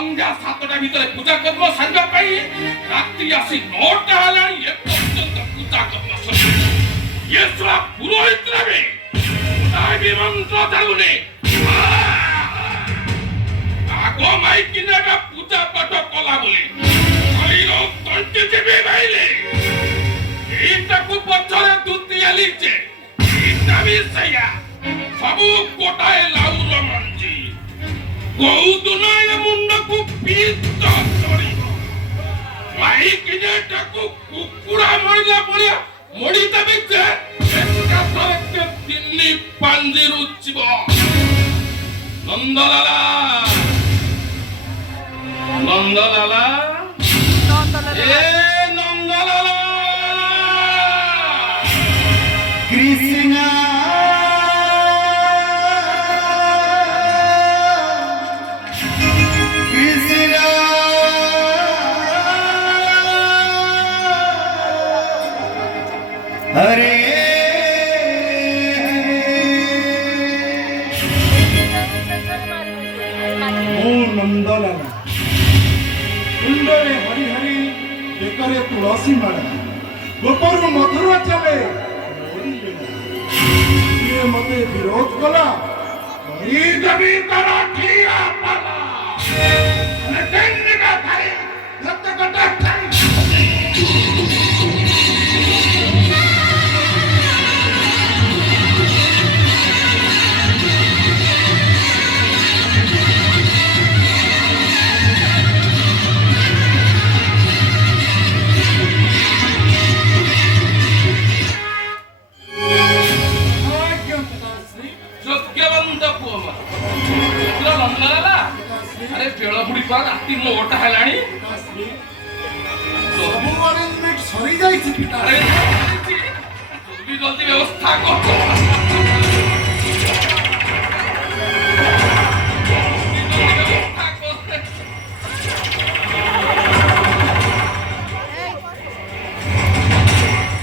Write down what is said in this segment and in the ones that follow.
সন্ধ্যা 7টা ভিতরে পূজা কর্ম সারিবা পাই রাত্রি আসি 9টা হেলানি এ পর্যন্ত পূজা কর্ম সরি ইয়ে সব পুরোহিত রাবে তাই বিমন্ত্র জাগুনে আগো মাই কিনাটা পূজা পাঠ কলা বলে শরীর তন্তে দেবে বাইলে এইটাকু পছরে দুতিয়া লিচে ইনামি সাইয়া সবু কোটায় লাউর মঞ্জি গৌদুনায় মুন্ডকু পিত্ত চড়িব মাই কিনাটাকু কুকুরা মরিলা পড়িয়া মরি দেবে যে একাথরকে দিল্লি পাঞ্জির উচ্চিব নন্দলালা নন্দলালা এ নন্দলালা কৃষ্ণ কৃষ্ণ হরে নন্দলালা কুণ্ডরে হরি হরি বেকরে তুলসী মালা গোপরু মধুর চলে মতে বিরোধ কলা দেবী তারা ঠিয়া পালা নেটেন্ডিকা খাই সত্যকটা খাই अरे बेळाबुडी पर राती 9टा हेलाणी ସବୁ अरेंजमेंट सरी जाइछि पिता अरे जल्दी जल्दी व्यवस्था कर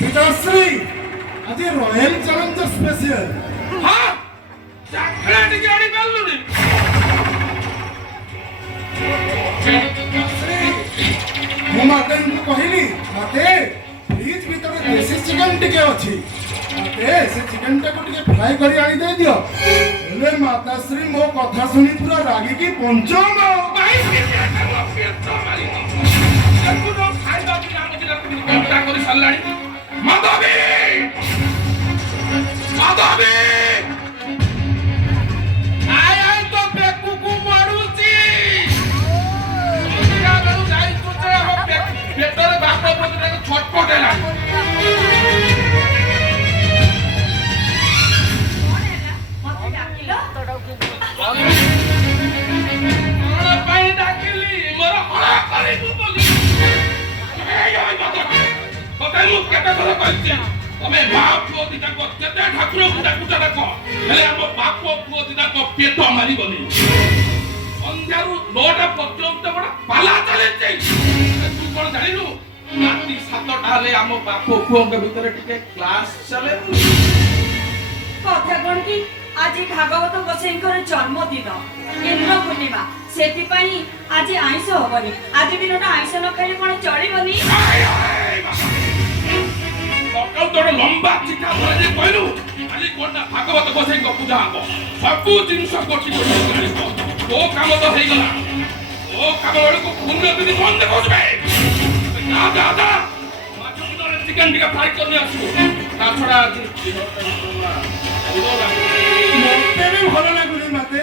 पिताश्री आज रॉयल चैलेंजर स्पेशल हां चाकरा टिके आनी पालुनी ମୁଁ ମାତାଙ୍କୁ କହିଲି ମାତେ ଫ୍ରିଜ ଭିତରେ ଦେଶୀ ଚିକେନ ଟିକେ ଅଛି ମାତେ ସେ ଚିକେନଟାକୁ ଟିକେ ଫ୍ରାଏ କରି ଆଣି ଦେଇ ଦିଅ ହେଲେ ମାତାଶ୍ରୀ ମୋ କଥା ଶୁଣି ପୁରା ରାଗିକି ପଞ୍ଚମ ଭାଇ ମାଧବୀ ମାଧବୀ ଆଇ ଆଇ ତ ବେକୁକୁ ମାରୁଛି ଯାଇଛୁ ଯେ ପେଟରେ ବାପ ପୋତିରେ ଛଟପଟ ହେଲା କଣ ପାଇଁ ଡାକିଲି ମୋର ହଳା କରିବୁ ବୋଲି ତତେ ମୁଁ କେତେ ଥର କହିଛି ତମେ ବାପ ପୁଅ ଦିଟାଙ୍କ କେତେ ଠାକୁରଙ୍କୁ ଡାକୁଛ ଡାକ ହେଲେ ଆମ ବାପ ପୁଅ ଦିଟାଙ୍କ ପେଟ ମାରିବନି ସନ୍ଧ୍ୟାରୁ 9ଟା ପର୍ଯ୍ୟନ୍ତ ବଡ଼ ପାଲା ଚାଲିଛି ତୁ କଣ ଜାଣିଲୁ ରାତି 7ଟା ହେଲେ ଆମ ବାପ ପୁଅଙ୍କ ଭିତରେ ଟିକେ କ୍ଲାସ ଚାଲେ କଥା କଣ କି ଆଜି ଭାଗବତ ଗୋସାଇଙ୍କର ଜନ୍ମଦିନ ଇନ୍ଦ୍ର ପୂର୍ଣ୍ଣିମା ସେଥିପାଇଁ ଆଜି ଆଇଁଷ ହବନି ଆଜି ଦିନଟା ଆଇଁଷ ନ ଖାଇଲେ କଣ ଚଳିବନି ସକାଳୁ ତୋର ଲମ୍ବା ଚିଠା ଧରି କହିଲୁ ଆଜି କଣଟା ଭାଗବତ ଗୋସାଇଙ୍କ ପୂଜା ହବ ସବୁ ଜିନିଷ ଗୋଟି ଗୋଟି ଆଣିବ ତୋ କାମ ତ ହେଇଗଲା ତୋ କାମ ବେଳକୁ ପୁଣ୍ୟ ଦିଦି ବନ୍ଦ ଦେଖାଉଛି ଭାଇ ଯା ମାଛ ଦିନରେ ଚିକେନ ଟିକେ ଫ୍ରାଏ କରି ଆସିବୁ ତା ଛଡ଼ା ଆଜି ମତେ ବି ଭଲ ଲାଗୁନି ମାତେ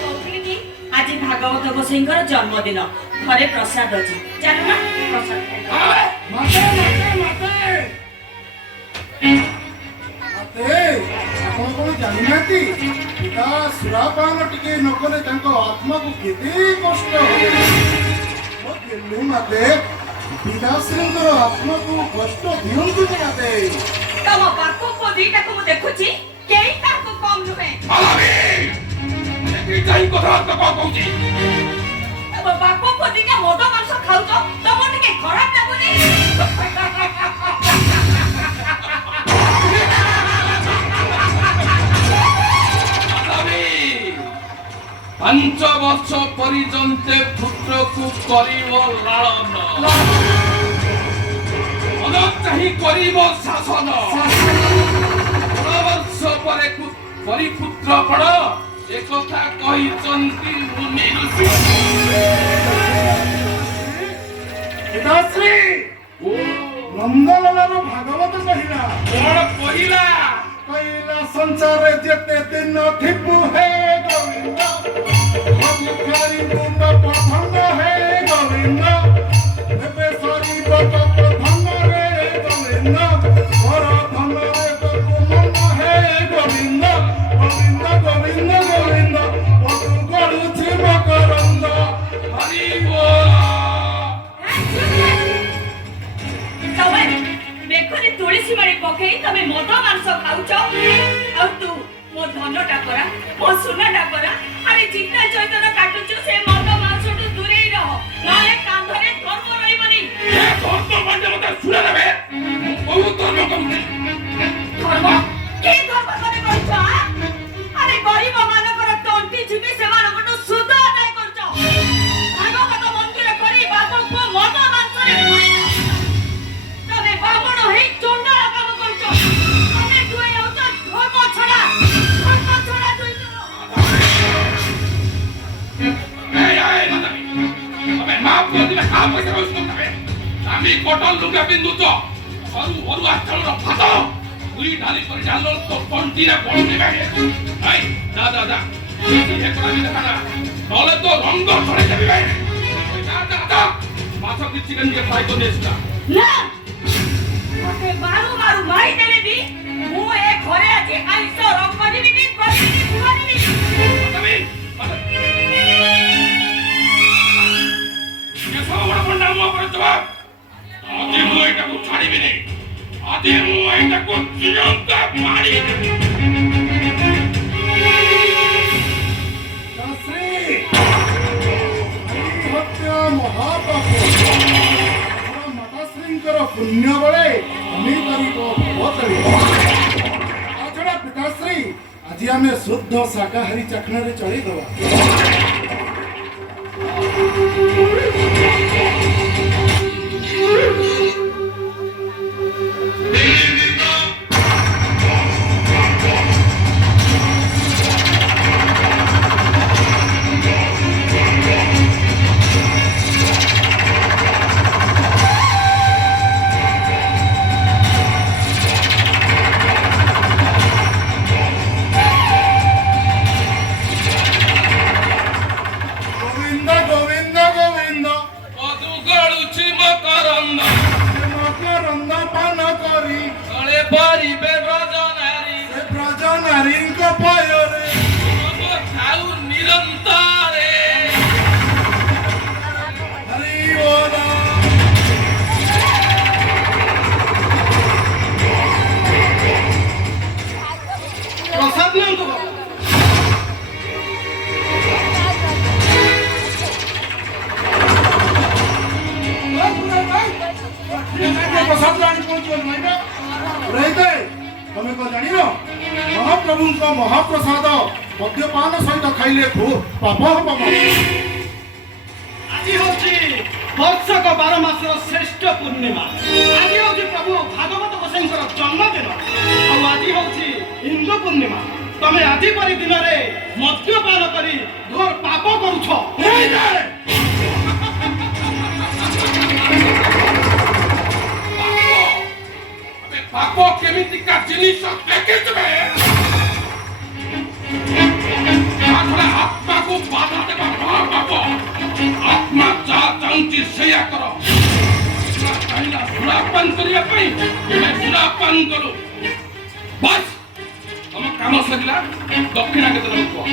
କହୁଥିଲି କି ଆଜି ଭାଗବତ ଗୋସାଇଙ୍କର ଜନ୍ମଦିନ ଘରେ ପ୍ରସାଦ ଅଛି ଚାଲୁ ନା ପ୍ରସାଦ ଖାଇବା। ମାତେ ମାତେ ଆପଣ କଣ ଜାଣିନାହାନ୍ତି ପିତା ସୁରାପାନ ଟିକେ ନ କଲେ ତାଙ୍କ ଆତ୍ମାକୁ କେତେ କଷ୍ଟ ହୁଏ ମାତେ ପିତାଶ୍ରୀଙ୍କର ଆତ୍ମାକୁ କଷ୍ଟ ଦିଅନ୍ତୁନି ମାତେ ତମ ବାପ ପୁଅ ଦିଟାକୁ ମୁଁ ଦେଖୁଛି କେହି କାହାକୁ କମ୍ ନୁହେଁ କଥାବାର୍ତ୍ତା କଣ କହୁଛି ତମ ବାପ ପୁଅ ଦିଟା ମଦ ମାଂସ ଖାଉଛ ତମ ଟିକେ ଖରାପ ଲାଗୁନି ପାଞ୍ଚ ବର୍ଷ ପର୍ଯ୍ୟନ୍ତେ ପୁତ୍ରକୁ କରିବ ଲାଳନ ମନ ଚାହିଁ କରିବ ଶାସନ 16 ବର୍ଷ ପରେ ପରିପୁତ୍ର ପଡ଼ ଏକଥା କହିଛନ୍ତି ମୁନି ଋଷି। ପିତାଶ୍ରୀ ନନ୍ଦଲାଲର ଭାଗବତ କହିଲା କଣ କହିଲା? କହିଲା ସଂସାରରେ ଯେତେ ଦିନ ଥିବୁ ହେ ଗୋବିନ୍ଦ ଅଧିକାରୀଙ୍କୁ ତପ ଧନ ହେ ଗୋବିନ୍ଦ ଏବେ ସରିବ ତପ ଧନରେ ଗୋବିନ୍ଦ ପର ଧନରେ ତପୁ ମନ ହେ ଗୋବିନ୍ଦ ଗୋବିନ୍ଦ ଗୋବିନ୍ଦ ଗୋବିନ୍ଦ ପଶୁ ଗଳୁଛି ମକରନ୍ଦ ହରି ବୋଲ। ତମେ ବେକରେ ତୁଳସୀ ମାଳି ପକେଇ ତମେ ମଦ ମାଂସ ଖାଉଛ ଆଉ ତୁ ମୋ ଧନଟା ପରା ମୋ ସୁନାଟା ପରା ଆରେ ଚିନ୍ତା ଚୈତନ କାଟୁଛୁ ସେ ମଦ ମାଂସଠୁ ଦୂରେଇ ରହ ନହେଲେ କାନ୍ଧରେ ଧର୍ମ ରହିବନି। ଏ ଧର୍ମ ମାନେ ମତେ ଶୁଣା ଦେବେ ମୁଁ ବହୁତ ଧର୍ମ କରୁଛି। ଧର୍ମ କି ଧର୍ମ ତମେ କରୁଛ? ଆରେ ଗରିବ ମାନଙ୍କର ତଣ୍ଟି ଚିପି ସେମାନଙ୍କଠୁ ସୁଧ ଆଦାୟ କରୁଛ। ଭାଗବତ ମନ୍ଦିର କରି ବାପକୁ ମଦ ମାଂସରେ ତମେ ବାମଣ ହେଇ ଚଣ୍ଡାଳ କାମ କରୁଛ। ତମେ ଦୁହେଁ ହେଉଛ ଧର୍ମ ଛଡ଼ା ଦୁଇ ଜଣ। আমি কটন লুঙ্গা পিন্ধুছ সরু অরুয়া চাউলর ভাত দুই ঢালি করে ডাল তো কন্টিনা বন্ধি বাইরে এই দা দা দা এ করাবি দেখা না নলে তো রঙ্গ ছড়ে যাবি বাইরে দা দা দা মাছ কি চিকেন দিয়ে ফ্রাই করে এসটা না মতে মারু মারু মারি দেলে বি মু এ ঘরে আছি আইছ রং করিবি নি করিবি তুমি সব বড় পন্ডা মো পর জবাব আদি মু এটাকে ছাড়িবি নি আদি মু এটাকে জিয়ন্তা মারি শাস্ত্রী হত্যা মহাপাপ মাতাশ্রীଙ୍କର ପୁଣ୍ୟ ବଳେ ଆମେ କରିବ ଭବତଳି ତାଛଡ଼ା ପିତାଶ୍ରୀ ଆଜି ଆମେ ଶୁଦ୍ଧ ଶାକାହାରୀ ଚାଖଣାରେ ଚଳିଦେବା। ତମେ କଣ ଜାଣିନ ମହାପ୍ରଭୁଙ୍କ ମହାପ୍ରସାଦ ମଦ୍ୟପାନ ସହିତ ଖାଇଲେ ପାପ ହବ। ଆଜି ହଉଛି ବର୍ଷକ 12 ମାସର ଶ୍ରେଷ୍ଠ ପୂର୍ଣ୍ଣିମା। ଆଜି ହଉଛି ପ୍ରଭୁ ଭାଗବତ ଗୋସାଇଙ୍କର ଜନ୍ମଦିନ ଆଉ ଆଜି ହଉଛି ହିନ୍ଦୁ ପୂର୍ଣ୍ଣିମା। ତମେ ଆଜି ପରି ଦିନରେ ମଦ୍ୟପାନ କରି ଘୋର ପାପ କରୁଛ। ପାପ କେମିତିକା ଜିନିଷ ଦେଖିଥିବେ ତାଛଡ଼ା ଆତ୍ମାକୁ ବାଧା ଦେବା ମହାପାପ। ଆତ୍ମା ଯାହା ଚାହୁଁଛି ସେଇଆ କର। ଚାହିଁଲା ସୁରାପାନ କରିବା ପାଇଁ ତୁମେ ସୁରାପାନ କରୁ। ବାସ୍ ତମ କାମ ସରିଲା। ଦକ୍ଷିଣା କେତେ ଦେବ କୁହ?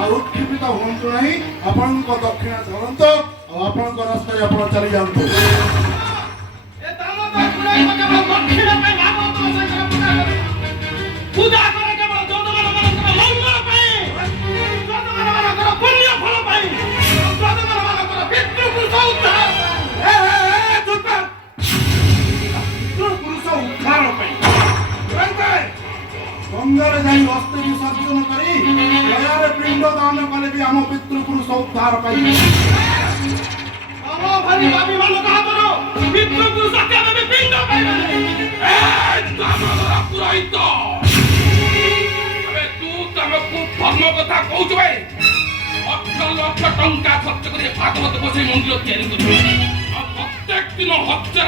ଆଉ ଉତ୍କ୍ଷିପ୍ତ ହୁଅନ୍ତୁ ନାହିଁ। ଆପଣଙ୍କ ଦକ୍ଷିଣା ଧରନ୍ତୁ ଆଉ ଆପଣଙ୍କ ରାସ୍ତାରେ ଆପଣ ଚାଲି ଯାଆନ୍ତୁ। ପୂଜା କରେ କେବଳ ଯଦମାନଙ୍କର ମଙ୍ଗଳ ପାଇଁ, ଯଦମାନଙ୍କର ପୁଣ୍ୟ ଫଳ ପାଇଁ, ଯଦମାନଙ୍କର ପିତୃପୁରୁଷ ଉଦ୍ଧାର ପିତୃପୁରୁଷ ଉଦ୍ଧାର ପାଇଁ। ମନ୍ଦିରରେ ଯାଇ ଅସ୍ଥି ବିସର୍ଜନ କରି ଦୟାରେ ପିଣ୍ଡ ଦାନ କଲେ ବି ଆମ ପିତୃପୁରୁଷ ଉଦ୍ଧାର ପାଇବେ। ତମ ଭଳି ଅଭିମାନକ ହାତରୁ ପିତୃପୁରୁଷ କେବେ ବି ପିଣ୍ଡ ପାଇବେ ନାହିଁ। ଏ ଦାମୋଦର ପୁରୋହିତ, ଏବେ ତୁ ତମକୁ ଧର୍ମ କଥା କହୁଛୁ ଭାଇ? 8 ଲକ୍ଷ ଟଙ୍କା ଖର୍ଚ୍ଚ କରି ଭାଗବତ ବସେଇ ମନ୍ଦିର ତିଆରି କରିବୁ। ଆଉ ପ୍ରତ୍ୟେକ ଦିନ ହଜାର